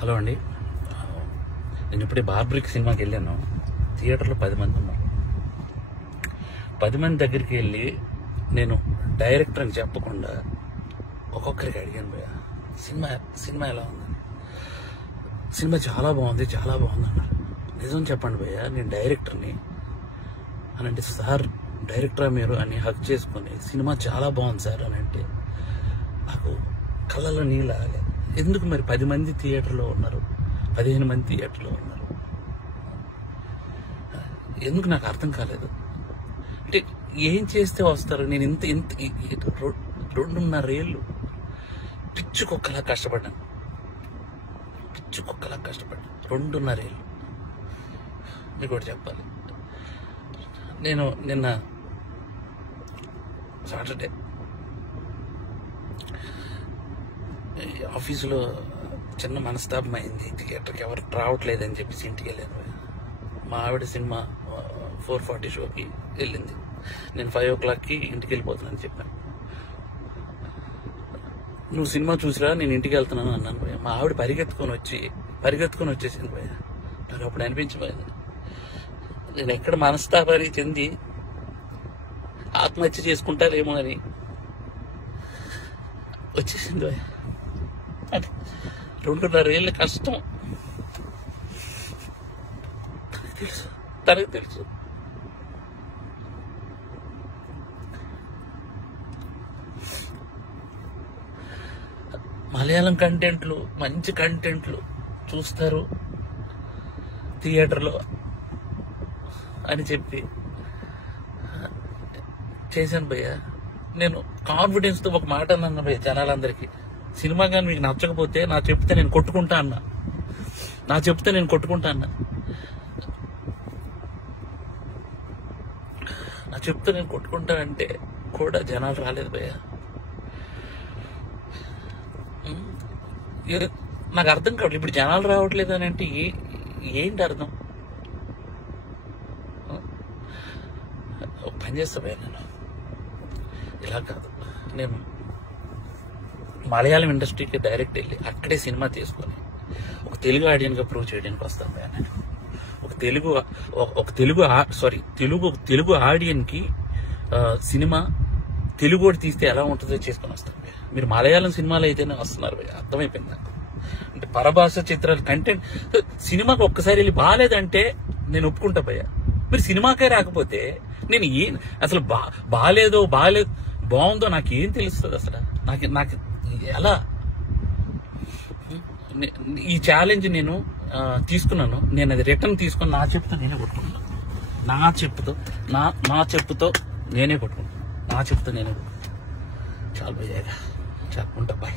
Hello అండి, నేను ఇప్పుడే బార్బరిక్ సినిమాకి వెళ్ళాను. థియేటర్లో 10 మంది ఉన్నారు. 10 మంది దగ్గరికి వెళ్ళి నేను డైరెక్టర్ అని చెప్పకుండా ఒక్కొక్కరికి అడిగాను, భయ్యా సినిమా ఎలా ఉందని. సినిమా చాలా బాగుంది అన్నారు. నిజం చెప్పండి భయ్యా, నేను డైరెక్టర్ని అని అంటే, సార్ డైరెక్టరా మీరు అని హక్ చేసుకుని సినిమా చాలా బాగుంది సార్ అని అంటే నాకు కళ్ళలో నీళ్ళు ఆగలేదు. ఎందుకు మరి 10 మంది థియేటర్లో ఉన్నారు, 15 మంది థియేటర్లో ఉన్నారు, ఎందుకు నాకు అర్థం కాలేదు. అంటే ఏం చేస్తే వస్తారు? నేను ఇంత 2.5 ఏళ్ళు పిచ్చుకొక్కలా కష్టపడ్డాను. 2.5 ఏళ్ళు. మీకు ఒకటి చెప్పాలి, నేను నిన్న సాటర్డే ఆఫీసులో చిన్న మనస్తాపం అయింది. థియేటర్కి ఎవరు రావట్లేదని చెప్పేసి ఇంటికి వెళ్ళాను. మా ఆవిడ సినిమా 4:40 షోకి వెళ్ళింది. నేను 5 o'clockకి ఇంటికి వెళ్ళిపోతున్నాను చెప్పాను. నువ్వు సినిమా చూసిరా, నేను ఇంటికి వెళ్తున్నాను అన్నాను భయ్య. మా ఆవిడ పరిగెత్తుకొని వచ్చేసింది భయ్య. నాకు అప్పుడు అనిపించిపోయింది, నేను ఎక్కడ మనస్తాపానికి చెంది ఆత్మహత్య చేసుకుంటారేమో అని వచ్చేసింది భయ్య. అది 2.5 ఏళ్ళ కష్టం తనకు తెలుసు. మలయాళం కంటెంట్లు, మంచి కంటెంట్లు చూస్తారు థియేటర్లో అని చెప్పి చేశాను భయ్య. నేను కాన్ఫిడెన్స్ తో ఒక మాట అన్నాను భయ్య జనాలందరికీ, సినిమా కానీ మీకు నచ్చకపోతే నా చెప్తే నేను కొట్టుకుంటా అన్నా. అంటే కూడా జనాలు రాలేదు భయ్య. నాకు అర్థం కావట్లేదు, ఇప్పుడు జనాలు రావట్లేదు అని అంటే ఏంటి అర్థం? ఒక పని చేస్తా భయ్య, నేను ఇలా కాదు, నేను మలయాళం ఇండస్ట్రీకి డైరెక్ట్ వెళ్ళి అక్కడే సినిమా తీసుకొని ఒక తెలుగు ఆడియన్గా ప్రూవ్ చేయడానికి వస్తాను భయ్య. నేను ఒక తెలుగు ఆడియన్కి సినిమా తెలుగు తీస్తే ఎలా ఉంటుందో చేసుకొని వస్తాను భయ్య. మీరు మలయాళం సినిమాలు అయితేనే వస్తున్నారు భయ్య, అర్థమైపోయింది నాకు. అంటే పరభాష చిత్రాలు కంటెంట్ సినిమాకి ఒక్కసారి వెళ్ళి బాగాలేదంటే నేను ఒప్పుకుంటా భయ్య. మీరు సినిమాకే రాకపోతే నేను అసలు బాగాలేదు బాగుందో నాకేం తెలుస్తుంది అసలు? నాకు ఎలా? ఈ ఛాలెంజ్ నేను తీసుకున్నాను, నేను అది రిటర్న్ తీసుకుని నా చెప్పుతో నేనే కొట్టుకుంటాను. నా చెప్పుతో నేనే కొట్టుకుంటాను. చాలు భయ్యా, చాలు ఉంటా బాయ్.